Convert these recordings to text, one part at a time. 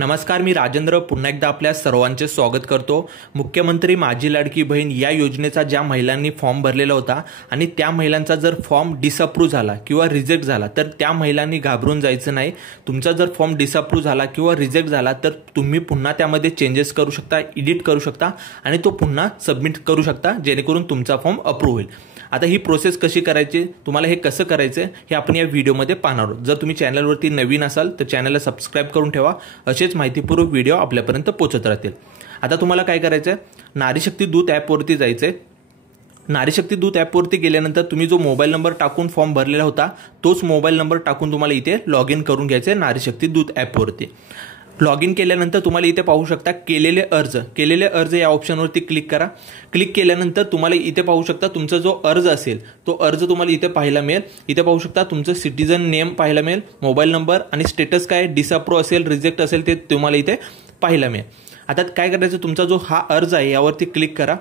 नमस्कार, मी राजेंद्र पुन्हा एकदा आपल्या सर्वांचे स्वागत करतो। मुख्यमंत्री माझी लाडकी बहीण या योजनेचा ज्या महिलांनी फॉर्म भरलेला होता आणि त्या महिलांचा जर फॉर्म डिसअप्रूव्ह झाला किंवा रिजेक्ट झाला तर त्या महिलांनी घाबरून जायचं नाही। तुमचा जर फॉर्म डिसअप्रूव्ह झाला किंवा रिजेक्ट झाला तर तुम्ही पुन्हा त्यामध्ये चेंजेस करू शकता, एडिट करू शकता आणि तो पुन्हा सबमिट करू शकता जेणेकरून तुमचा फॉर्म अप्रूव्ह होईल। आता ही प्रोसेस कशी करायची, तुम्हाला हे कसं करायचं हे आपण या व्हिडिओमध्ये पाहणार आहोत। जर तुम्ही चॅनलवरती नवीन असाल तर चॅनलला सबस्क्राइब करून ठेवा, असेच माहितीपूर्ण व्हिडिओ आपल्यापर्यंत पोहोचत राहतील। आता तुम्हाला काय करायचं आहे, नारी शक्ती दूत ॲपवरती जायचं आहे। नारी शक्ती दूत ॲपवरती गेल्यानंतर तुम्ही जो मोबाईल नंबर टाकून फॉर्म भरलेला होता तोच मोबाईल नंबर टाकून तुम्हाला इथे लॉग इन करून घ्यायचं आहे नारी शक्ती दूत ॲपवरती। लॉग इन केल्यानंतर तुम्हाला इथे पाहू शकता केलेले अर्ज या ऑप्शनवरती क्लिक करा। क्लिक केल्यानंतर तुम्हाला इथे पाहू शकता तुमचा जो अर्ज असेल तो अर्ज तुम्हाला इथे पाहायला मिळेल। इथे पाहू शकता तुमचं सिटीजन नेम पाहायला मिळेल, मोबाईल नंबर आणि स्टेटस काय डिसअप्रूव्ह असेल रिजेक्ट असेल ते तुम्हाला इथे पाहायला मिळेल। आता काय करायचं, तुमचा जो हा अर्ज आहे यावरती क्लिक करा।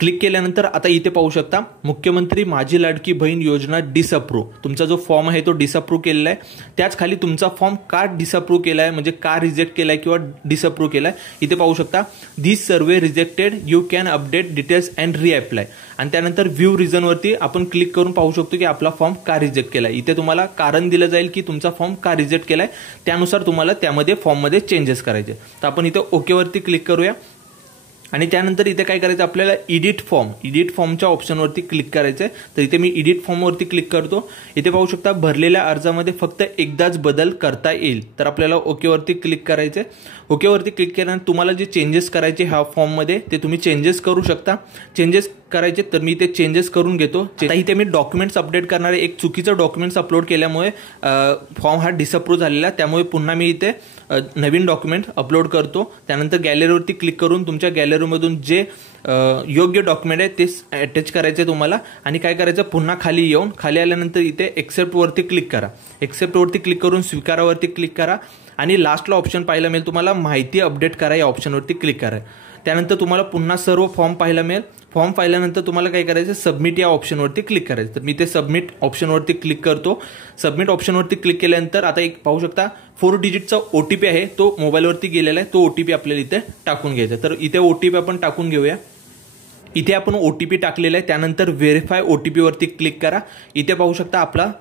क्लिक केल्यानंतर आता इथे पाहू शकता मुख्यमंत्री माझी लाडकी बहीण योजना डिसअप्रूव्ह, तुमचा जो फॉर्म आहे तो डिसअप्रूव्ह केलेला आहे। त्याच खाली तुमचा फॉर्म का डिसअप्रूव्ह केला आहे म्हणजे का रिजेक्ट केला आहे किंवा डिसअप्रूव्ह केला आहे इथे पाहू शकता this survey rejected, you can update details and reapply. आणि त्यानंतर व्ह्यू रिझनवरती आपण क्लिक करून पाहू शकतो की आपला फॉर्म का रिजेक्ट केला आहे। इथे तुम्हाला कारण दिलं जाईल की तुमचा फॉर्म का रिजेक्ट केला आहे, त्यानुसार तुम्हाला त्यामध्ये फॉर्ममध्ये चेंजेस करायचे। तर आपण इथे ओकेवरती क्लिक करूया आणि त्यानंतर इथे काय करायचं, आपल्याला एडिट फॉर्मच्या ऑप्शनवरती क्लिक करायचं आहे। तर इथे मी एडिट फॉर्मवरती क्लिक करतो। इथे पाहू शकता भरलेल्या अर्जामध्ये फक्त एकदाच बदल करता येईल, तर आपल्याला ओकेवरती क्लिक करायचं आहे। ओकेवरती क्लिक केल्यानंतर तुम्हाला जे चेंजेस करायचे ह्या फॉर्ममध्ये ते तुम्ही चेंजेस करू शकता। चेंजेस करायचे तर मी इथे चेंजेस करून घेतो। इथे मी डॉक्युमेंट्स अपडेट करणारे एक चुकीचं डॉक्युमेंट्स अपलोड केल्यामुळे फॉर्म हा डिसअप्रूव्ह झालेला, त्यामुळे पुन्हा मी इथे नवीन डॉक्युमेंट अपलोड करतो। त्यानंतर गॅलरीवरती क्लिक करून तुमच्या गॅलरीमधून जे योग्य डॉक्युमेंट आहे ते अटॅच करायचे तुम्हाला आणि काय करायचं, पुन्हा खाली आल्यानंतर इथे एक्सेप्टवरती क्लिक करा। एक्सेप्टवरती क्लिक करून स्वीकारावरती क्लिक करा आणि लास्टला ऑप्शन पाहायला मिळेल तुम्हाला माहिती अपडेट करा, या ऑप्शनवरती क्लिक करा। त्यानंतर तुम्हाला पुन्हा सर्व फॉर्म पाहायला मिळेल। फॉर्म पाहिल्यानंतर तुम्हाला काय करायचं, सबमिट या ऑप्शनवरती क्लिक करायचं। तर मी ते सबमिट ऑप्शनवरती क्लिक करतो। सबमिट ऑप्शनवरती क्लिक केल्यानंतर आता एक पाहू शकता 4 डिजिटचा OTP आहे तो मोबाईलवरती गेलेला आहे, तो OTP आपल्याला इथे टाकून घ्यायचा। तर इथे OTP आपण टाकून घेऊया। इथे आपण OTP टाकलेला आहे, त्यानंतर व्हेरीफाय OTP वरती क्लिक करा। इथे पाहू शकता आपला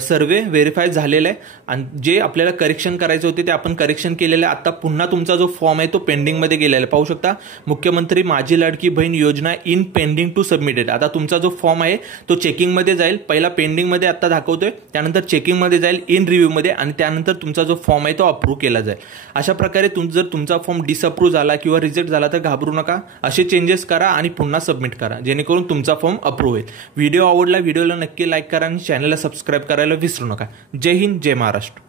सर्वे व्हेरीफाय झालेला आहे आणि जे आपल्याला करेक्शन करायचे होते ते आपण करेक्शन केलेलं आहे। आता पुन्हा तुमचा जो फॉर्म आहे तो पेंडिंगमध्ये गेलेला आहे। पाहू शकता मुख्यमंत्री माझी लाडकी बहीण योजना इन पेंडिंग टू सबमिटेड। आता तुमचा जो फॉर्म आहे तो चेकिंगमध्ये जाईल, पहिला पेंडिंगमध्ये आता दाखवतोय, त्यानंतर चेकिंगमध्ये जाईल, इन रिव्ह्यूमध्ये आणि त्यानंतर तुमचा जो फॉर्म आहे तो अप्रूव्ह केला जाईल। अशा प्रकारे जर तुमचा फॉर्म डिसअप्रूव्ह झाला किंवा रिजेक्ट झाला तर घाबरू नका, असे चेंजेस करा आणि पुन्हा सबमिट करा जेणेकरून तुमचा फॉर्म अप्रूव्ह होईल। व्हिडिओ आवडला, व्हिडिओला नक्की लाईक करा आणि चॅनलला सबस्क्राइब करायला विसरू नका। जय हिंद, जय महाराष्ट्र।